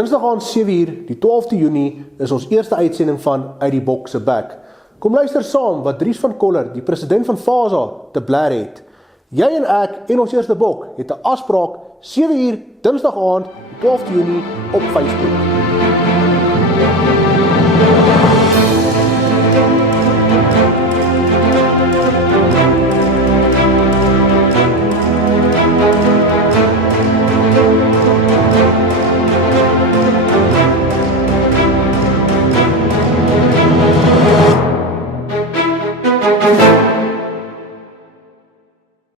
Dinsdag aand 7uur, die 12de Junie, is ons eerste uitsending van Uit die Bok se Bek. Kom luister saam wat Dries van Coller, die president van FASA, te bler het. Jy en ek en ons eerste bok het 'n afspraak 7uur, Dinsdag aand, die 12de Junie op Facebook.